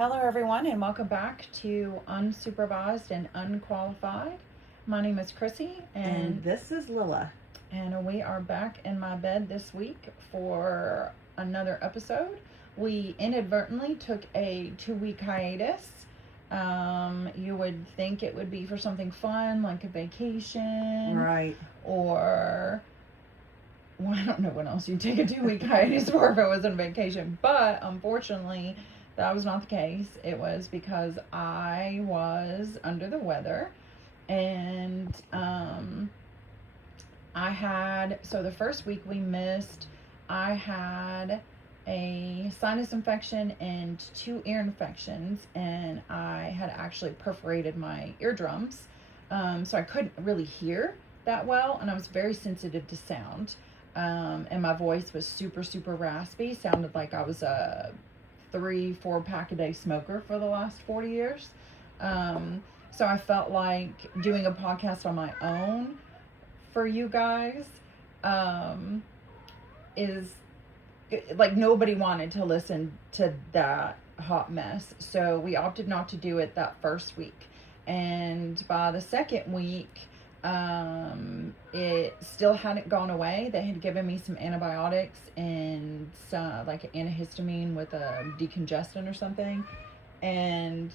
Hello, everyone, and welcome back to Unsupervised and Unqualified. My name is Chrissy, And this is Lila. and we are back in my bed this week for another episode. We inadvertently took a 2 week hiatus. You would think it would be for something fun like a vacation, Right. or well, I don't know what else you'd take a 2 week hiatus for if it wasn't a vacation, but unfortunately, that was not the case. It was because I was under the weather, and so the first week we missed, I had a sinus infection and 2 ear infections, and I had actually perforated my eardrums, so I couldn't really hear that well, and I was very sensitive to sound. And my voice was super, super raspy. Sounded like I was a 3-4 pack a day smoker for the last 40 years. So I felt like doing a podcast on my own for you guys is like nobody wanted to listen to that hot mess. So we opted not to do it that first week. And by the second week, it still hadn't gone away. They had given me some antibiotics and some like antihistamine with a decongestant or something, and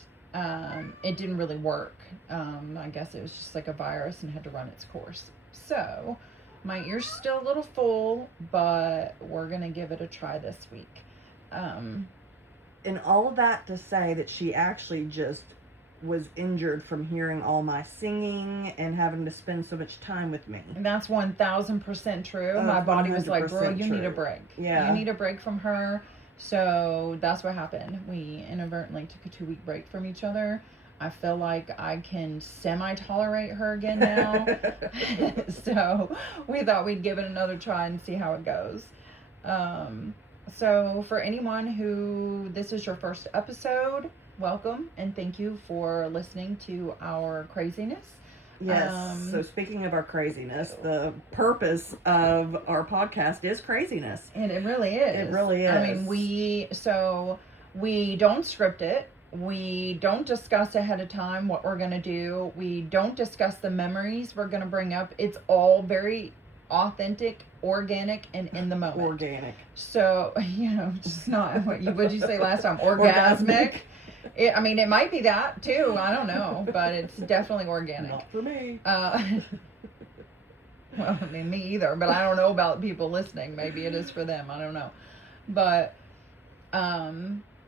it didn't really work. I guess it was just like a virus and had to run its course. So my ear's still a little full, but we're gonna give it a try this week. And all of that to say that she actually just was injured from hearing all my singing and having to spend so much time with me. And that's 1000% true. My body was like, girl, you need a break. Yeah. You need a break from her. So that's what happened. We inadvertently took a 2 week break from each other. I feel like I can semi-tolerate her again now. So we thought we'd give it another try and see how it goes. So for anyone who this is your first episode, welcome and thank you for listening to our craziness. Yes. So speaking of our craziness, the purpose of our podcast is craziness. And it really is. It really is. I mean, we don't script it. We don't discuss ahead of time what we're going to do. We don't discuss the memories we're going to bring up. It's all very authentic, organic, and in the moment. Organic. So, just not what you say last time, orgasmic. It might be that too. I don't know, but it's definitely organic. Not for me. Well, me either, but I don't know about people listening. Maybe it is for them. I don't know. But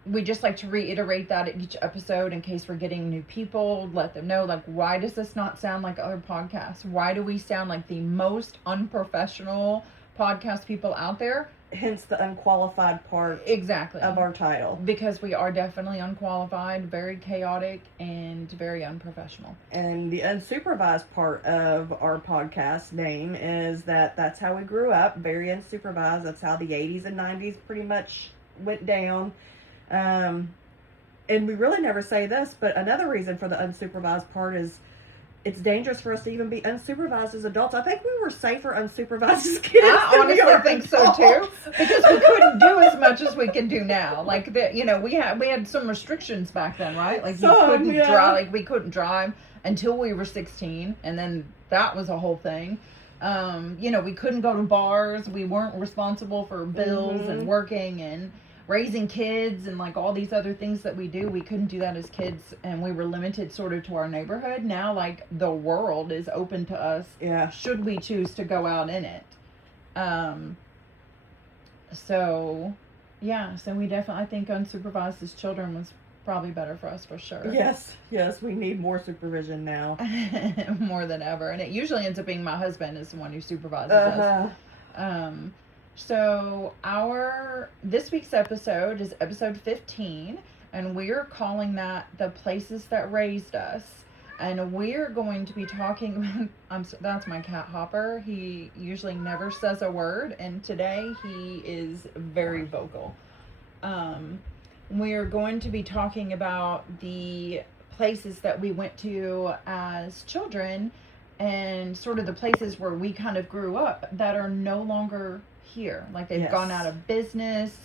we just like to reiterate that at each episode in case we're getting new people. Let them know, like, why does this not sound like other podcasts? Why do we sound like the most unprofessional podcast people out there? Hence the unqualified part exactly of our title. Because we are definitely unqualified, very chaotic, and very unprofessional. And the unsupervised part of our podcast name is that's how we grew up, very unsupervised. That's how the 80s and 90s pretty much went down. And we really never say this, but another reason for the unsupervised part is it's dangerous for us to even be unsupervised as adults. I think we were safer unsupervised as kids. I honestly think so too, because we couldn't do as much as we can do now. Like we had some restrictions back then, right? Like you couldn't drive. Like we couldn't drive until we were 16, and then that was a whole thing. We couldn't go to bars. We weren't responsible for bills and working and raising kids and like all these other things that we do. We couldn't do that as kids, and we were limited sort of to our neighborhood. Now, like, the world is open to us. Yeah. Should we choose to go out in it. So we definitely, I think unsupervised as children was probably better for us for sure. Yes, we need more supervision now. More than ever. And it usually ends up being my husband is the one who supervises us. So this week's episode is episode 15, and we're calling that The Places That Raised Us. And we're going to be talking that's my cat Hopper. He usually never says a word, and today he is very vocal. We're going to be talking about the places that we went to as children and sort of the places where we kind of grew up that are no longer here. Like they've gone out of business.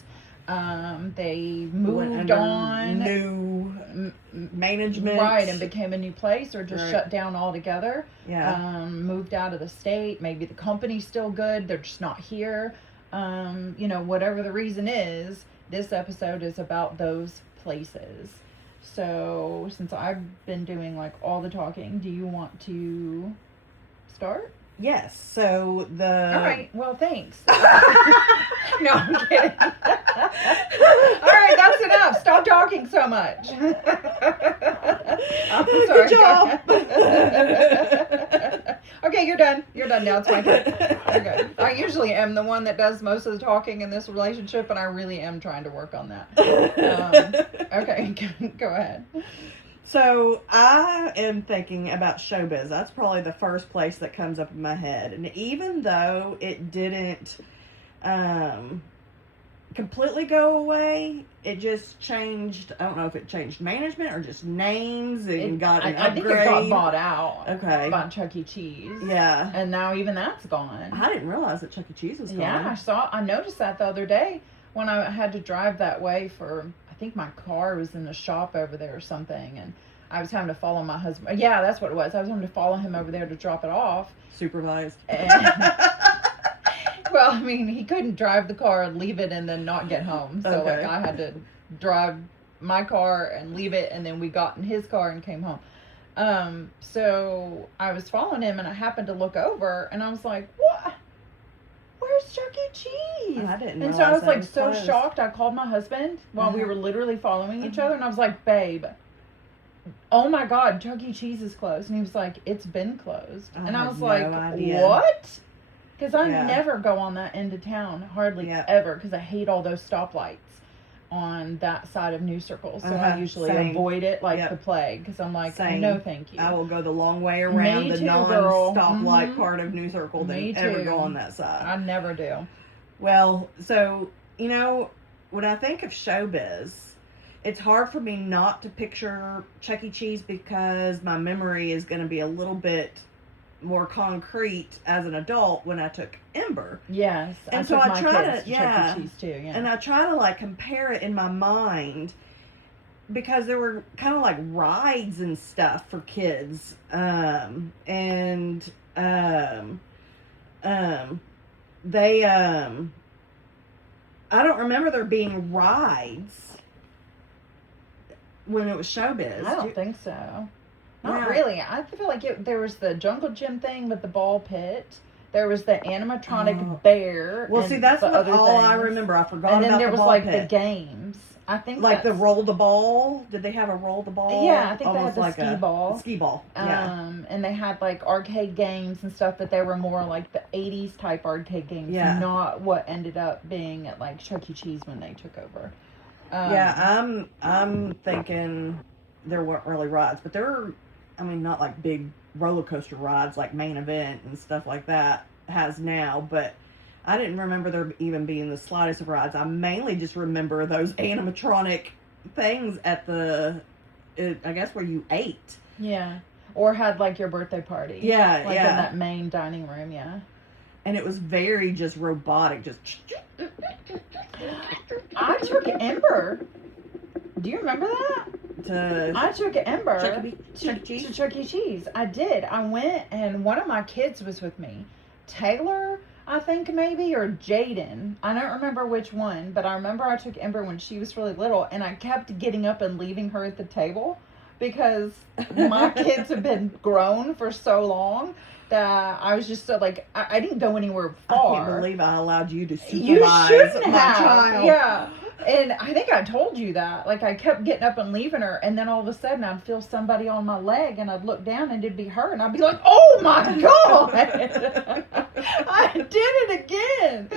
They moved on. new management. Right, and became a new place or just Right. shut down altogether. Yeah. Moved out of the state. Maybe the company's still good. They're just not here. Whatever the reason is, this episode is about those places. So, since I've been doing like all the talking, do you want to start? Yes. So the. All right. Well, thanks. No, I'm kidding. All right, that's enough. Stop talking so much. I'm sorry. Good job. Okay, you're done. You're done now. It's my turn. Okay. I usually am the one that does most of the talking in this relationship, and I really am trying to work on that. Okay, go ahead. So I am thinking about showbiz. That's probably the first place that comes up in my head. And even though it didn't completely go away, it just changed. I don't know if it changed management or just names and got an I think upgrade. it got bought out. Okay. By Chuck E. Cheese. Yeah. And now even that's gone. I didn't realize that Chuck E. Cheese was gone. Yeah, I noticed that the other day when I had to drive that way for, I think my car was in the shop over there or something, and I was having to follow my husband. Yeah, that's what it was. I was having to follow him over there to drop it off. Supervised. Well, I mean, he couldn't drive the car and leave it and then not get home. So, Okay. I had to drive my car and leave it, and then we got in his car and came home. So I was following him, and I happened to look over, and I was like, what? Where's Chuck E. Cheese? I didn't And so I realize was that like was so closed. shocked. I called my husband while we Uh-huh. were literally following each Uh-huh. other, and I was like, babe, oh my God, Chuck E. Cheese is closed. And he was like, it's been closed. I And I had was no like, idea. what? Because I Yeah. never go on that end of town, hardly Yeah. ever, because I hate all those stoplights on that side of New Circle. So I Uh-huh. usually Same. avoid it like Yep. the plague, because I'm like, Same. no thank you. I will go the long way around Me the too, girl. non-stoplight Mhm. part of New Circle than Me ever too. go on that side. I never do. Well, so, when I think of showbiz, it's hard for me not to picture Chuck E. Cheese because my memory is going to be a little bit more concrete as an adult when I took Ember. Yes. And I so took I my try kids to- to yeah. Chuck E. Cheese too, yeah. And I try to, compare it in my mind because there were kind of, rides and stuff for kids. They, I don't remember there being rides when it was showbiz. I don't think so. Not Yeah. really. I feel like there was the jungle gym thing with the ball pit. There was the animatronic Oh. bear. Well, and see, that's the what other all I things. remember. I forgot And then about there the was ball like pit. the games. I think Like the that's- roll the ball. Did they have a roll the ball? Yeah, I think they had Almost the like skee a ball. Skee ball. Yeah. And they had like arcade games and stuff, but they were more like the 80s type arcade games, Yeah. not what ended up being at like Chuck E. Cheese when they took over. Yeah, I'm thinking there weren't really rides, but there were, not like big roller coaster rides like Main Event and stuff like that has now, but I didn't remember there even being the slightest of rides. I mainly just remember those animatronic things at I guess where you ate. Yeah. Or had like your birthday party. Yeah, Like yeah. in that main dining room, yeah. And it was very just robotic, just. I took Ember. Do you remember that? To I took Ember Chuck E. to Cheese? to Chuck E. Cheese. I did. I went and one of my kids was with me. Taylor, I think maybe, or Jaden. I don't remember which one, but I remember I took Ember when she was really little, and I kept getting up and leaving her at the table because my kids have been grown for so long that I was just so like, I didn't go anywhere I far. can't believe I allowed you to You supervise shouldn't my have. child. Yeah. And I think I told you that. Like, I kept getting up and leaving her, and then all of a sudden I'd feel somebody on my leg, and I'd look down, and it'd be her, and I'd be like, oh my God! I did it again!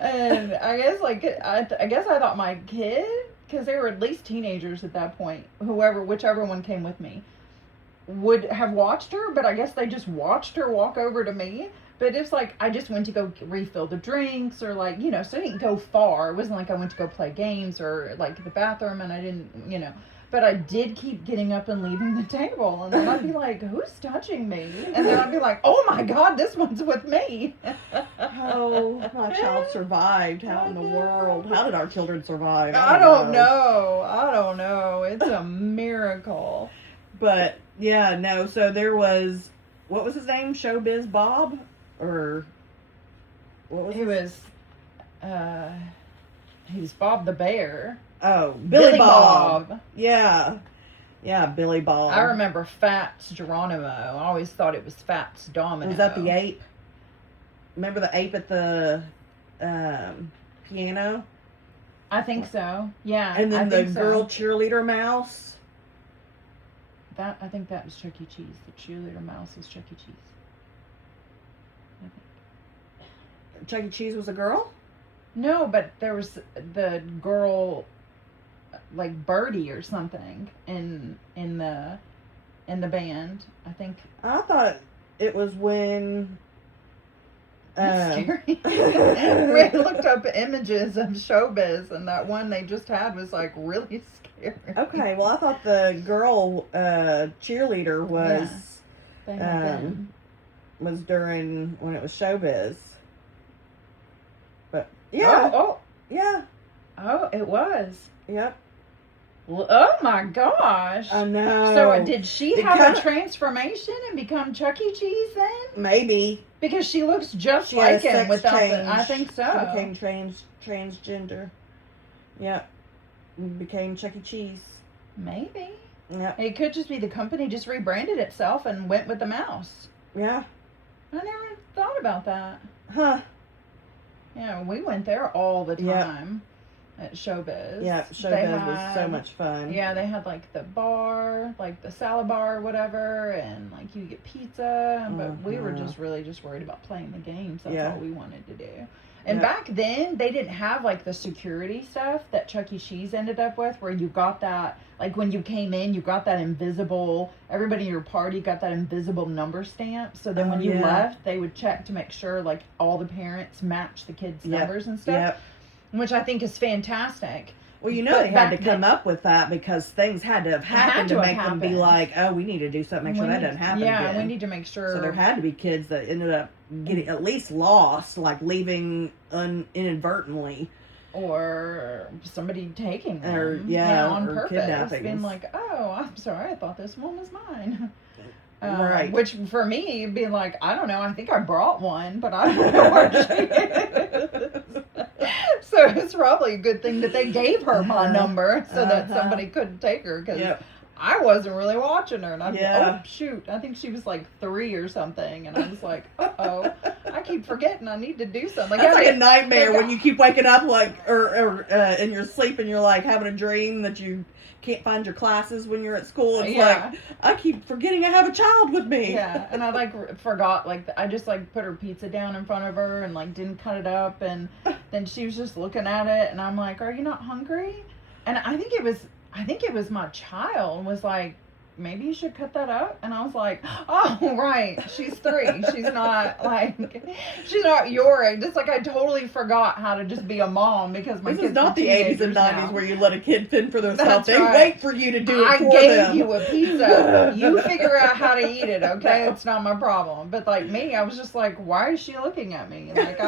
And I guess, I guess I thought my kid, because they were at least teenagers at that point, whichever one came with me, would have watched her, but I guess they just watched her walk over to me. But it's like, I just went to go refill the drinks or so I didn't go far. It wasn't like I went to go play games or like the bathroom and I didn't, but I did keep getting up and leaving the table. And then I'd be like, who's touching me? And then I'd be like, oh my God, this one's with me. Oh, my child survived. How in the world? How did our children survive? I don't know. It's a miracle. But yeah, no. So there was, what was his name? Showbiz Bob, or what was He was Bob the Bear. Oh, Billy Bob. Bob. Yeah, Billy Bob. I remember Fats Geronimo. I always thought it was Fats Domino. Was that the ape? Remember the ape at the piano? I think so. Yeah. And then I the think girl so. cheerleader mouse. I think that was Chuck E. Cheese. The cheerleader mouse was Chuck E. Cheese. Chuck E. Cheese was a girl? No, but there was the girl, like Birdie or something, in the band. I think. I thought it was when. That's scary. We looked up images of Showbiz, and that one they just had was like really scary. Okay, well I thought the girl cheerleader was They had been. was during when it was Showbiz. But yeah, yeah, Oh, it was. yep. Oh my gosh. I know. So did she It have kinda- a transformation and become Chuck E. Cheese then? Maybe Because she looks just she had like a him sex without change. the. I think so. She became transgender. Yep. Became Chuck E. Cheese. Maybe. Yep. It could just be the company just rebranded itself and went with the mouse. Yeah. I never thought about that. Huh. Yeah, we went there all the Yep. time at Showbiz. Yeah. Showbiz was so much fun. Yeah, they had like the bar, like the salad bar or whatever, and like you get pizza. But we were just really just worried about playing the games. That's Yeah. all we wanted to do. And Yeah. back then, they didn't have like the security stuff that Chuck E. Cheese ended up with, where you got that, like when you came in, you got that invisible, everybody in your party got that invisible number stamp. So then when you yeah. left, they would check to make sure like all the parents matched the kids' Yep. numbers and stuff, Yep. which I think is fantastic. Well, you know But they had to back come then- up with that because things had to have had happened to to have make them be happened. like, oh, we need to do something, make sure We that need- doesn't happen Yeah, again. we need to make sure. So there had to be kids that ended up getting at least lost, like leaving inadvertently. Or somebody taking them. Or, yeah, on or purpose. kidnappings. Being like, oh, I'm sorry, I thought this one was mine. Right. Which for me, being like, I don't know, I think I brought one, but I don't know where she is. So it's probably a good thing that they gave her my number so that somebody couldn't take her, because Yep. I wasn't really watching her. And I'm Yeah. oh, shoot, I think she was like 3 or something. And I was like, uh-oh, I keep forgetting I need to do something. That's like I a nightmare they when you keep waking up like, or in your sleep and you're like having a dream that you can't find your classes when you're at school. It's Yeah. like, I keep forgetting I have a child with me. Yeah, and I like forgot, like I just like put her pizza down in front of her and like didn't cut it up, and then she was just looking at it, and I'm like, "Are you not hungry?" And I think it was my child was like, "Maybe you should cut that up," and I was like, "Oh right, she's 3. She's not your age." It's like I totally forgot how to just be a mom because my This kids is not are the 80s and teenagers 90s now. where you let a kid fend for themselves. That's They right. wait for you to do it I for gave them. you a pizza. You figure out how to eat it, okay? It's not my problem. But like me, I was just like, why is she looking at me? Like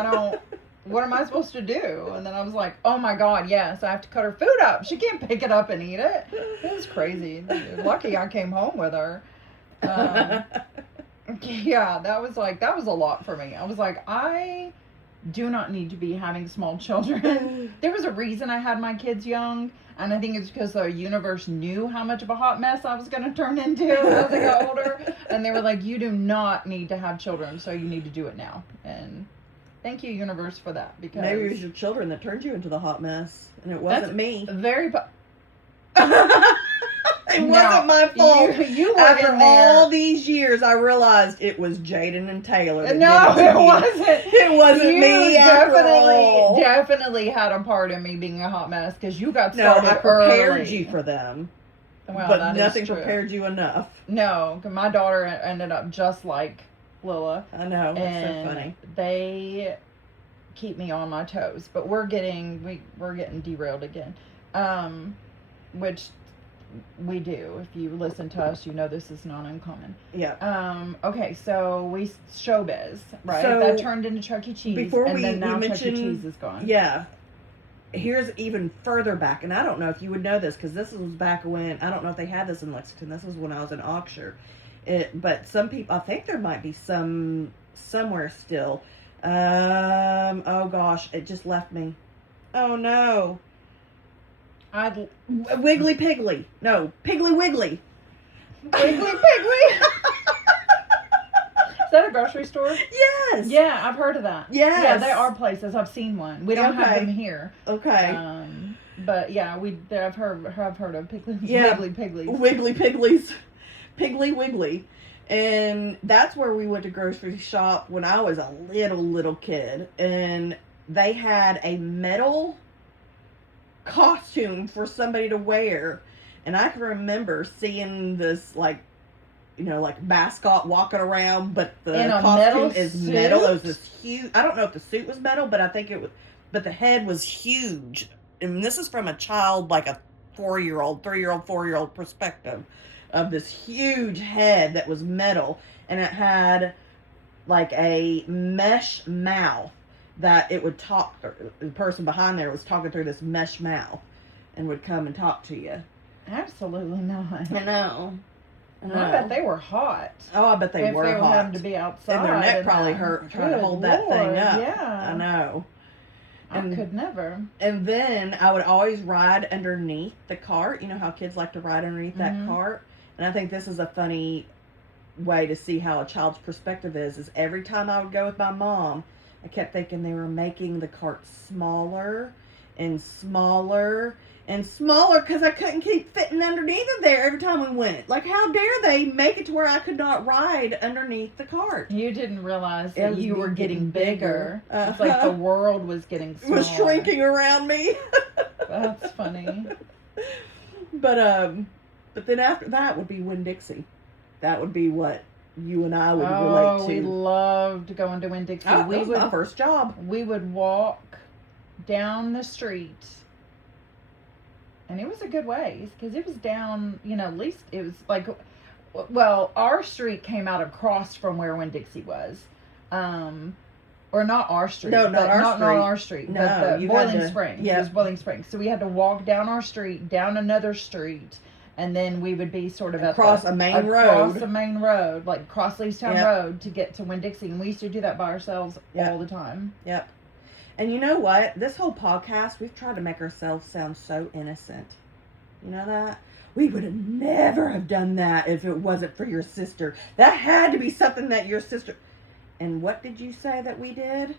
what am I supposed to do? And then I was like, oh my God, yes, I have to cut her food up. She can't pick it up and eat it. It was crazy. Lucky I came home with her. Yeah, that was a lot for me. I was like, I do not need to be having small children. There was a reason I had my kids young, and I think it's because the universe knew how much of a hot mess I was going to turn into as I got older, and they were like, you do not need to have children, so you need to do it now. And thank you, universe, for that, because Maybe it was your children that turned you into the hot mess, and it wasn't me. very It wasn't my fault. You were After in there. all these years, I realized it was Jaden and Taylor. that No, did it it to me. wasn't. It wasn't You me after all. definitely had a part in me being a hot mess because you got No, started I prepared early. you for them, Well, but that is nothing true. prepared you enough. No, 'cause my daughter ended up just like Lila, I know, it's and so funny. they keep me on my toes. But we're getting derailed again, which we do. If you listen to us, you know this is not uncommon. Yeah. Okay, so Showbiz, right? So, that turned into Chuck E. Cheese, before and we then now Chuck E. mentioned- Cheese is gone. Yeah. here's even further back, and I don't know if you would know this because this was back when, I don't know if they had this in Lexington. This was when I was in Oxford. But some people, I think there might be some somewhere still. Oh gosh, it just left me. Oh no. Wiggly Piggly. No, Piggly Wiggly. Wiggly Piggly. Is that a grocery store? Yes. Yeah, I've heard of that. Yes. Yeah, they are places. I've seen one. We don't have them here. Okay. But yeah, I've heard of Piggly. Yeah. Wiggly Pigglies. Wiggly Pigglies. Piggly Wiggly. And that's where we went to grocery shop when I was a little kid. And they had a metal costume for somebody to wear. And I can remember seeing this, like, you know, like mascot walking around, but the costume is metal. It was this huge, I don't know if the suit was metal, but I think it was, but the head was huge. And this is from a child, like a 4-year-old, 3-year-old, 4-year-old perspective of this huge head that was metal. And it had like a mesh mouth that it would talk, the person behind there was talking through this mesh mouth and would come and talk to you. Absolutely not. I know. I bet they were hot. Oh, I bet they were hot. If they were having to be outside. And their neck probably hurt trying to hold that thing up. Yeah. I know. I could never. And then I would always ride underneath the cart. You know how kids like to ride underneath that cart? And I think this is a funny way to see how a child's perspective is every time I would go with my mom, I kept thinking they were making the cart smaller and smaller and smaller because I couldn't keep fitting underneath of there every time we went. Like, how dare they make it to where I could not ride underneath the cart? You didn't realize that you were getting bigger. Uh-huh. It's like the world was getting smaller. It was shrinking around me. That's funny. But then after that would be Winn-Dixie. That would be what you and I would relate to. Oh, we loved going to Winn-Dixie. That was my first job. We would walk down the street. And it was a good ways because it was down, you know, at least it was like, well, our street came out across from where Winn-Dixie was. Or not our street. No, not our street. No, but the Boiling Springs. Yeah. It was Boiling Springs. So we had to walk down our street, down another street, and then we would be sort of across a main road, like across Leestown Road to get to Winn-Dixie. And we used to do that by ourselves all the time. Yep. And you know what? This whole podcast, we've tried to make ourselves sound so innocent. You know that? We would have never have done that if it wasn't for your sister. That had to be something that your sister... And what did you say that we did?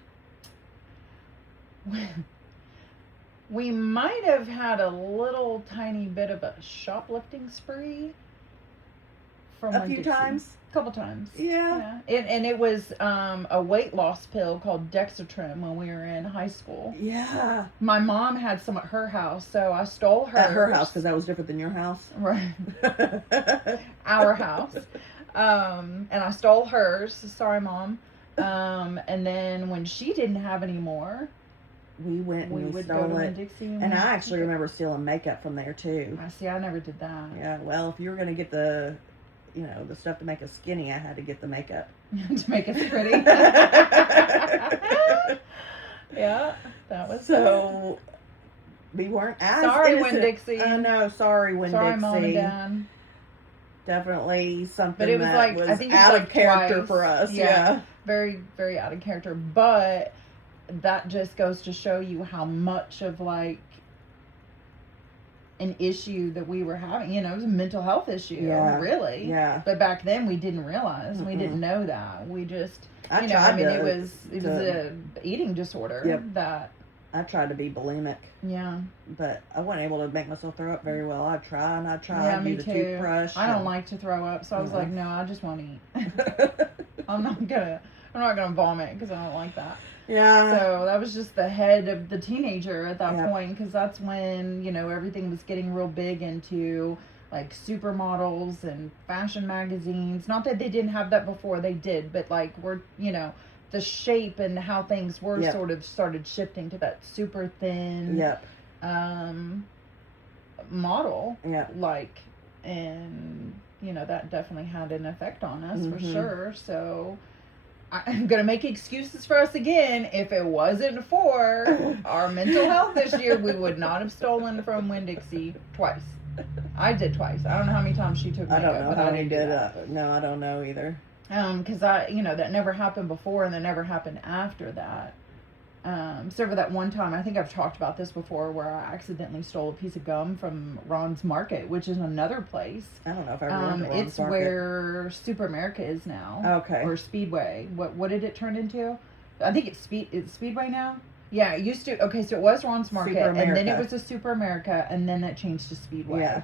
We might have had a little tiny bit of a shoplifting spree from a few times. A couple times. Yeah. And it was a weight loss pill called Dexatrim when we were in high school. Yeah. My mom had some at her house, so I stole hers. At her house, because that was different than your house. Right. Our house. And I stole hers. Sorry, Mom. And then when she didn't have any more, we went and we would stole go to it. Winn-Dixie. And I actually remember stealing makeup from there too. I see. I never did that. Yeah. Well, if you were gonna get the, you know, the stuff to make us skinny, I had to get the makeup to make us pretty. Yeah, that was so. We weren't as sorry, innocent. Winn-Dixie. I know. Sorry, Winn-Dixie. Sorry, Mom and Dad. Definitely something but it was that like, was I think out like of character twice. for us. Yeah. Very, very out of character. But that just goes to show you how much of like an issue that we were having. You know, it was a mental health issue. Yeah. Really. Yeah. But back then we didn't realize. We didn't know that. We just, it was a eating disorder. Yep. That. I tried to be bulimic. Yeah. But I wasn't able to make myself throw up very well. I tried and I tried. Yeah, me do the too. toothbrush. I don't like to throw up, so I was like, no, I just want to eat. I'm not gonna vomit because I don't like that. Yeah. So that was just the head of the teenager at that Yep. point, because that's when, you know, everything was getting real big into like supermodels and fashion magazines. Not that they didn't have that before, they did, but like we're, you know, the shape and how things were Yep. sort of started shifting to that super thin Yep. model. Yep. Like, and you know, that definitely had an effect on us for Mhm. sure. So I'm going to make excuses for us again. If it wasn't for our mental health this year, we would not have stolen from Winn-Dixie twice. I did twice. I don't know how many times she took I makeup, don't know but how I he didn't do did that. that. No, I don't know either. Because that never happened before, and that never happened after that. So for that one time, I think I've talked about this before, where I accidentally stole a piece of gum from Ron's Market, which is another place. I don't know if I remember Ron's It's Market. where Super America is now. Okay. Or Speedway. What did it turn into? I think it's Speedway now. Yeah, it used to. Okay, so it was Ron's Market, Super and then it America. was a Super America, and then that changed to Speedway. Yeah.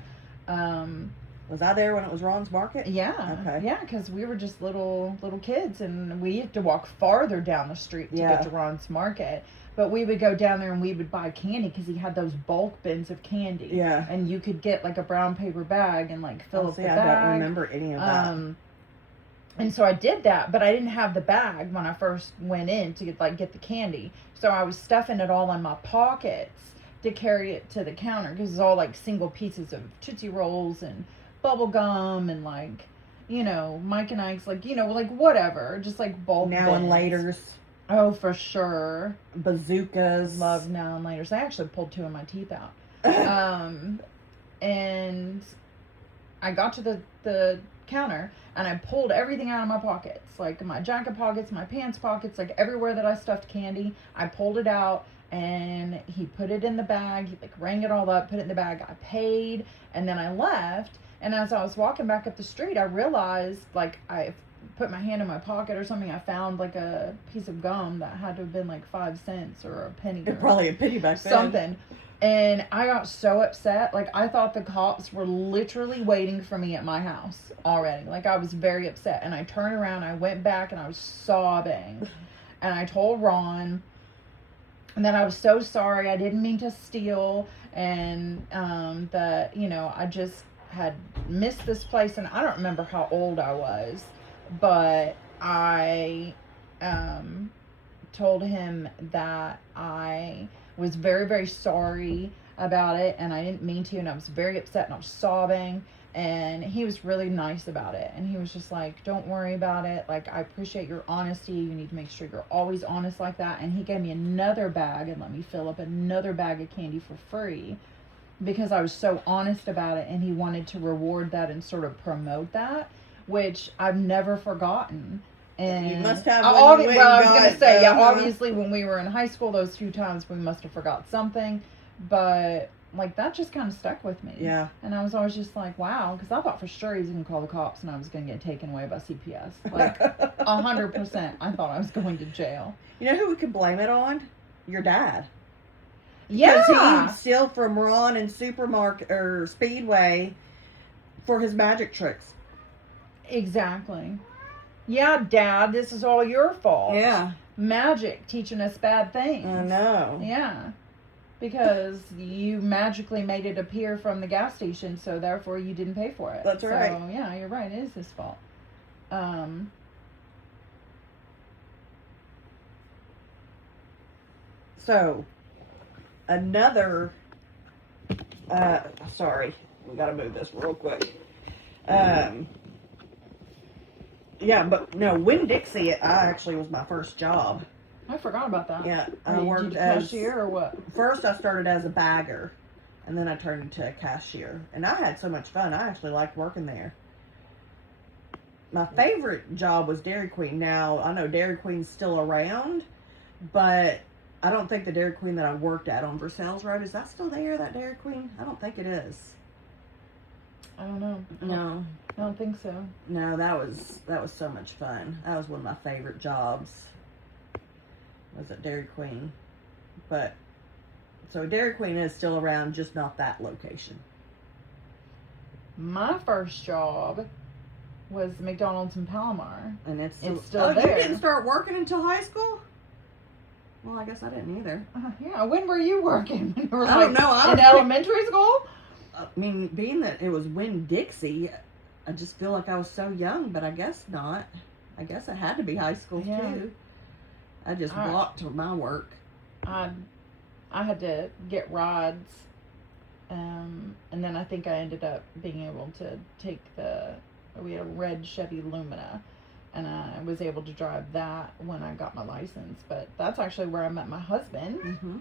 Was I there when it was Ron's Market? Yeah. Okay. Yeah, because we were just little kids, and we had to walk farther down the street to get to Ron's Market. But we would go down there and we would buy candy because he had those bulk bins of candy. Yeah. And you could get like a brown paper bag and like fill up the bag. I don't remember any of that. And so I did that, but I didn't have the bag when I first went in to get the candy. So I was stuffing it all in my pockets to carry it to the counter because it's all like single pieces of Tootsie Rolls and bubble gum and like, Mike and Ike's like whatever, just like bulk Now and bins. Laters. Oh, for sure. Bazookas. Love Now and Laters. I actually pulled 2 of my teeth out. And I got to the counter and I pulled everything out of my pockets, like my jacket pockets, my pants pockets, like everywhere that I stuffed candy. I pulled it out and he put it in the bag. He like rang it all up, put it in the bag. I paid and then I left. And as I was walking back up the street, I realized like I put my hand in my pocket or something. I found like a piece of gum that had to have been like 5 cents or a penny. Or probably a penny back then. Something. And I got so upset. Like, I thought the cops were literally waiting for me at my house already. Like, I was very upset. And I turned around, I went back, and I was sobbing. And I told Ron that I was so sorry. I didn't mean to steal. And that, I just had missed this place. And I don't remember how old I was. But I told him that I was very, very sorry about it, and I didn't mean to, and I was very upset, and I was sobbing, and he was really nice about it, and he was just like, don't worry about it, like, I appreciate your honesty, you need to make sure you're always honest like that, and he gave me another bag and let me fill up another bag of candy for free, because I was so honest about it, and he wanted to reward that and sort of promote that, which I've never forgotten. And you must have. I was gonna say, obviously when we were in high school, those 2 times we must have forgot something, but like that just kind of stuck with me. Yeah. And I was always just like, wow, because I thought for sure he was gonna call the cops and I was gonna get taken away by CPS. Like 100%, I thought I was going to jail. You know who we could blame it on? Your dad. Yeah. Because he steal from Ron and Supermarket or Speedway for his magic tricks. Exactly. Yeah, Dad, this is all your fault. Yeah. Magic teaching us bad things. I know. Yeah. Because you magically made it appear from the gas station, so therefore you didn't pay for it. That's right. So, yeah, you're right. It is his fault. So, another... sorry. We gotta move this real quick. Yeah, but no, Winn-Dixie, I actually was my first job. I forgot about that. Yeah, I Did worked you as cashier or what? First, I started as a bagger, and then I turned into a cashier. And I had so much fun. I actually liked working there. My favorite job was Dairy Queen. Now, I know Dairy Queen's still around, but I don't think the Dairy Queen that I worked at on Versailles Road, is that still there, that Dairy Queen? I don't think it is. I don't know. No. I don't think so. No, that was so much fun. That was one of my favorite jobs. Was at Dairy Queen. But so Dairy Queen is still around, just not that location. My first job was McDonald's in Palomar. And it's still there. You didn't start working until high school? Well, I guess I didn't either. Yeah, when were you working? When you were I don't know. In elementary school? I mean, being that it was Winn-Dixie, I just feel like I was so young, but I guess not. I guess it had to be high school too. I just blocked my work. I had to get rides, and then I think I ended up being able to take we had a red Chevy Lumina, and I was able to drive that when I got my license. But that's actually where I met my husband. Mm-hmm.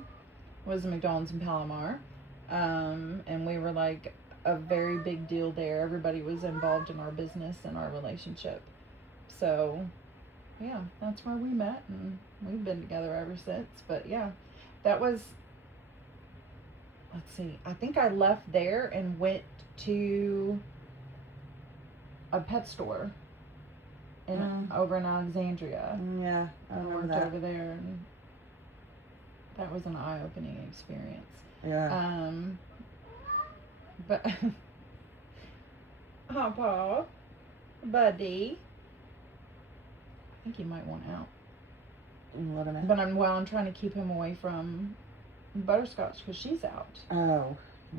Was McDonald's in Palomar, and we were like a very big deal there. Everybody was involved in our business and our relationship. So, yeah, that's where we met, and we've been together ever since. But yeah, that was. Let's see. I think I left there and went to a pet store over in Alexandria. Yeah, I I remember worked that. over there, and that was an eye-opening experience. Yeah. But Paul, buddy, I think he might want out. Let him out. But I'm trying to keep him away from Butterscotch because she's out, Oh,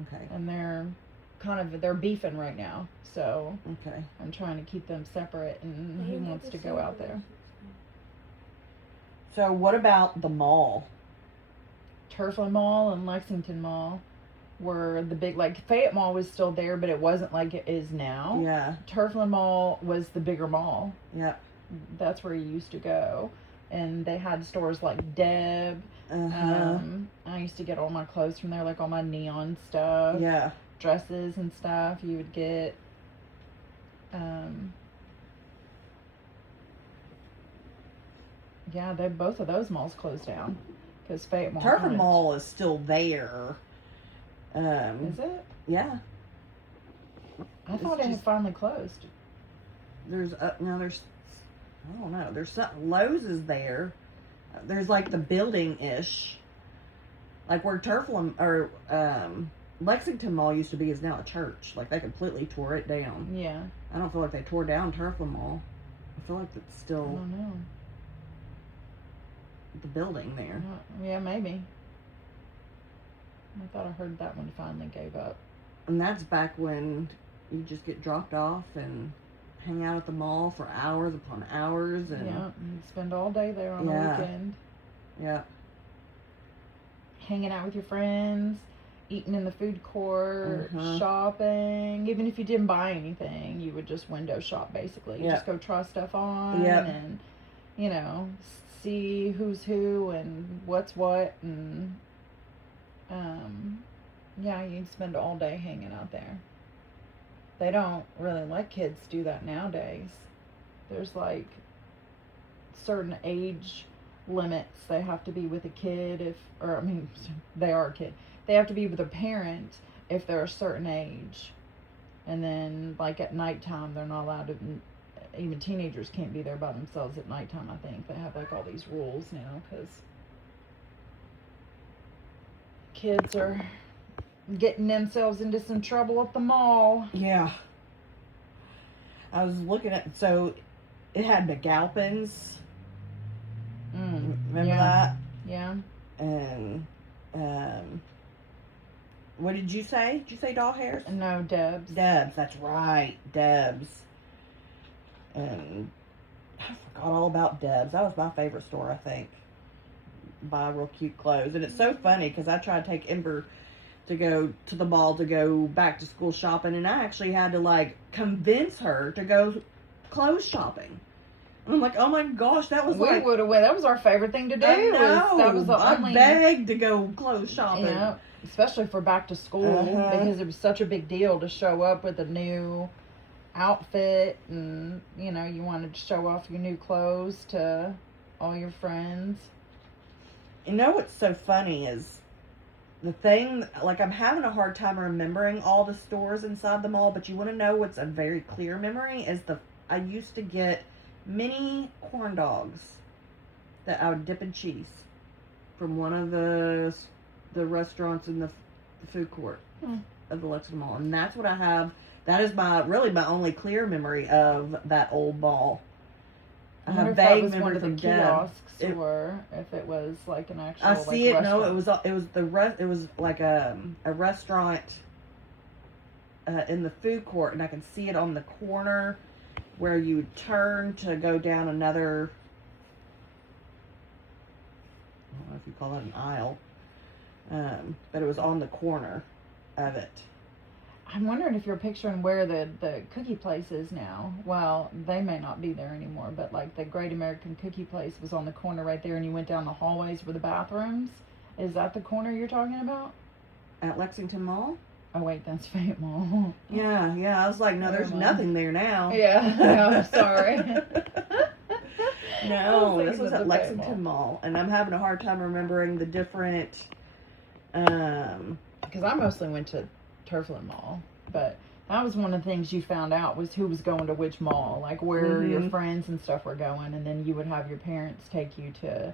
okay. and they're beefing right now. So Okay. I'm trying to keep them separate, and he wants to go out there. So what about the mall? Turfland Mall and Lexington Mall were the big, like Fayette Mall was still there, but it wasn't like it is now. Yeah. Turfland Mall was the bigger mall. Yeah. That's where you used to go. And they had stores like Deb. Uh-huh. I used to get all my clothes from there, like all my neon stuff. Yeah. Dresses and stuff you would get. Yeah, both of those malls closed down. Because Fayette Mall. Turfland Mall is still there. Is it? Yeah. I thought it had finally closed. There's I don't know. There's something. Lowe's is there. There's like the building ish, like where Turfland or Lexington Mall used to be is now a church. Like they completely tore it down. Yeah. I don't feel like they tore down Turfland Mall. I feel like it's I still don't know. the building there. Yeah, maybe. I thought I heard that one finally gave up. And that's back when you just get dropped off and hang out at the mall for hours upon hours. And Yeah, you spend all day there on the weekend. Yeah. Hanging out with your friends, eating in the food court, Mhm. shopping. Even if you didn't buy anything, you would just window shop basically. You Yeah. just go try stuff on Yep. and, see who's who and what's what. And, yeah, you'd spend all day hanging out there. They don't really let kids do that nowadays. There's like certain age limits. They have to be with a kid they are a kid. They have to be with a parent if they're a certain age. And then like at nighttime, they're not allowed to, even teenagers can't be there by themselves at nighttime, I think. They have like all these rules now because kids are getting themselves into some trouble at the mall. Yeah. I was looking at, so it had McAlpin's. Remember that? Yeah. And, what did you say? Did you say Doll Hairs? No, Deb's. Deb's, that's right. Deb's. And I forgot all about Deb's. That was my favorite store, I think. Buy real cute clothes. And it's so funny because I tried to take Ember to go to the mall to go back to school shopping, and I actually had to like convince her to go clothes shopping. And I'm like, oh my gosh, that was We would have went. That was our favorite thing to do. I know. That was the I only. begged to go clothes shopping. Yeah, especially for back to school because it was such a big deal to show up with a new outfit, and you wanted to show off your new clothes to all your friends. You know what's so funny is the thing, like I'm having a hard time remembering all the stores inside the mall, but you want to know what's a very clear memory is I used to get mini corn dogs that I would dip in cheese from one of the restaurants in the food court of the Lexington Mall, and that's what I have. That is my only clear memory of that old mall. I have vague memories of kiosks, or if it was like an actual. I see it. Restaurant. No, it was like a restaurant in the food court, and I can see it on the corner where you would turn to go down another. I don't know if you call it an aisle, but it was on the corner of it. I'm wondering if you're picturing where the cookie place is now. Well, they may not be there anymore, but like the Great American Cookie Place was on the corner right there, and you went down the hallways where the bathrooms. Is that the corner you're talking about? At Lexington Mall? Oh wait, that's Fayette Mall. Yeah. I was like, no, Never there's mind. nothing there now. Yeah, I'm sorry. No, I was this was thinking at of the Fayette Lexington Mall, and I'm having a hard time remembering the different. Because I mostly went to Turfland Mall, but that was one of the things you found out was who was going to which mall, like where your friends and stuff were going, and then you would have your parents take you to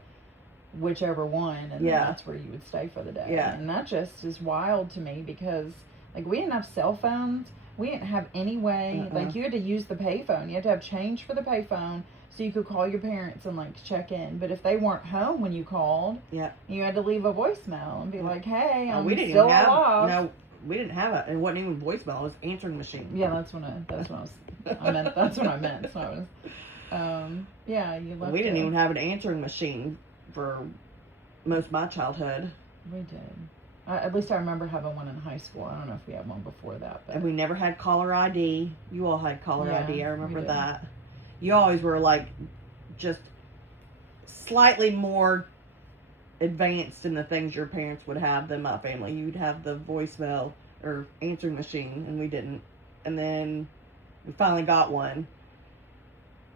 whichever one, and then that's where you would stay for the day. Yeah. And that just is wild to me because like we didn't have cell phones, we didn't have any way. Like you had to use the payphone, you had to have change for the payphone so you could call your parents and like check in. But if they weren't home when you called, you had to leave a voicemail and be like, "Hey, I'm still alive." No, we didn't have it. It wasn't even voicemail. It was answering machine. Yeah, that's what I meant. That's what I meant. So I was, you left. We didn't even have an answering machine for most of my childhood. We did. At least I remember having one in high school. I don't know if we had one before that. But and we never had caller ID. You all had caller ID. I remember we did. that. You always were like just slightly more advanced in the things your parents would have than my family. You'd have the voicemail or answering machine, and we didn't. And then we finally got one.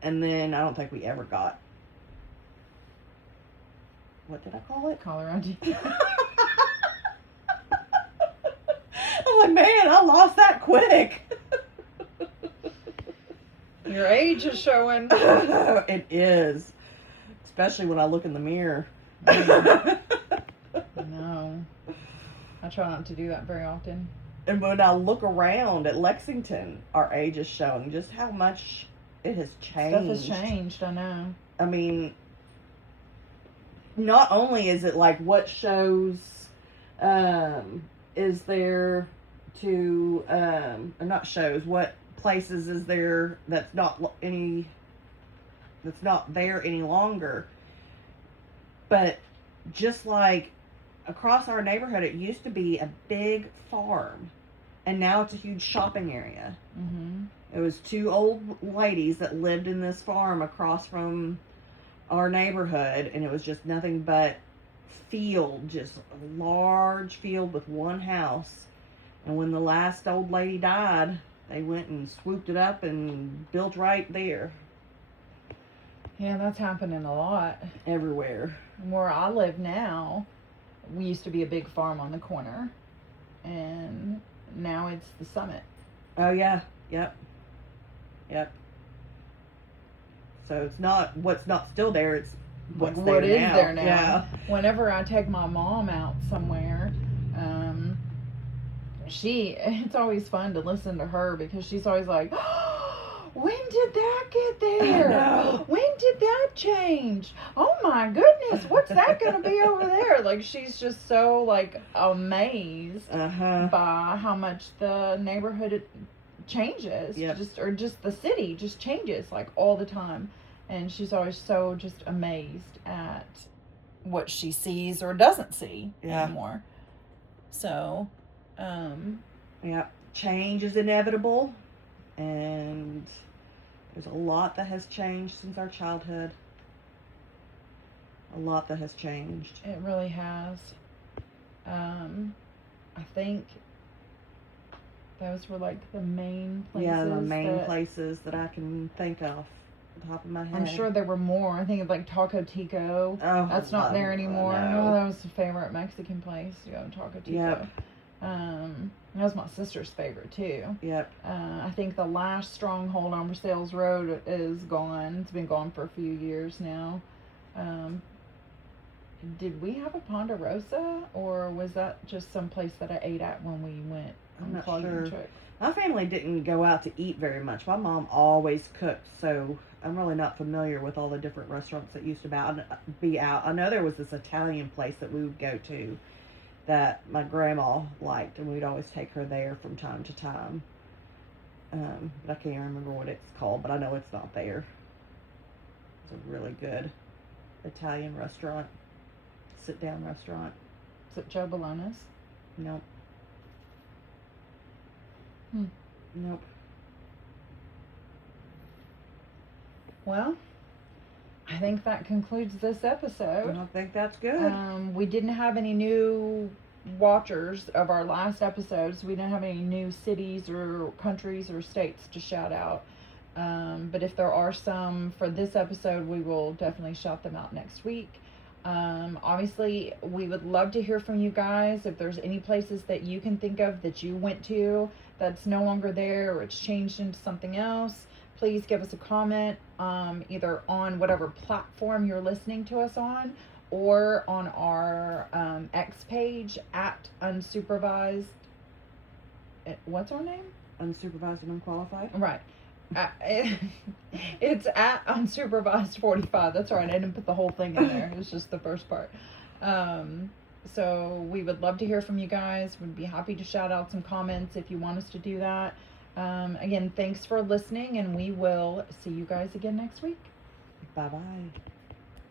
And then I don't think we ever got. What did I call it? Caller ID. I'm like, man, I lost that quick. Your age is showing. It is. Especially when I look in the mirror. No. I try not to do that very often. And when I look around at Lexington, our age is showing just how much it has changed. Stuff has changed, I know. I mean, not only is it like what shows is there to, or not shows, what places is there that's not there any longer. But just like across our neighborhood, it used to be a big farm, and now it's a huge shopping area. Mm-hmm. It was two old ladies that lived in this farm across from our neighborhood, and it was just nothing but field, just a large field with one house. And when the last old lady died, they went and swooped it up and built right there. Yeah, that's happening a lot. Everywhere. Where I live now, we used to be a big farm on the corner, and now it's the Summit. Oh, yeah. Yep. So it's not what's not still there, it's what's like, there what is now. there now. Yeah. Whenever I take my mom out somewhere, it's always fun to listen to her because she's always like, oh, when did that get there? When did that change? Oh my goodness, what's that going to be over there? Like, she's just so like amazed by how much the neighborhood changes. Yep. Just the city just changes like all the time. And she's always so just amazed at what she sees or doesn't see anymore. So, change is inevitable, and there's a lot that has changed since our childhood. A lot that has changed. It really has. I think those were like the main places. Yeah, the main places that I can think of. The top of my head. I'm sure there were more. I think of like Taco Tico. Oh, that's not there anymore. No. Oh, that was a favorite Mexican place to go to, Taco Tico. Yep. That was my sister's favorite too. Yep. I think the last stronghold on Versailles Road is gone. It's been gone for a few years now. Did we have a Ponderosa, or was that just some place that I ate at when we went on not Clogging sure. Trip? My family didn't go out to eat very much. My mom always cooked, so I'm really not familiar with all the different restaurants that used to be out. I know there was this Italian place that we would go to that my grandma liked, and we'd always take her there from time to time. But I can't remember what it's called, but I know it's not there. It's a really good Italian restaurant, sit-down restaurant. Is it Joe Bologna's? Nope. Nope. Well, I think that concludes this I episode. don't think that's good. We didn't have any new watchers of our last episodes. We didn't have any new cities or countries or states to shout out. But if there are some for this episode, we will definitely shout them out next week. Obviously, we would love to hear from you guys. If there's any places that you can think of that you went to that's no longer there or it's changed into something else, please give us a comment, either on whatever platform you're listening to us on or on our X page at unsupervised. What's our name? Unsupervised and unqualified. Right. It's at unsupervised 45. That's right. I didn't put the whole thing in there. It was just the first part. So we would love to hear from you guys. We'd be happy to shout out some comments if you want us to do that. Again, thanks for listening, and we will see you guys again next week. Bye-bye.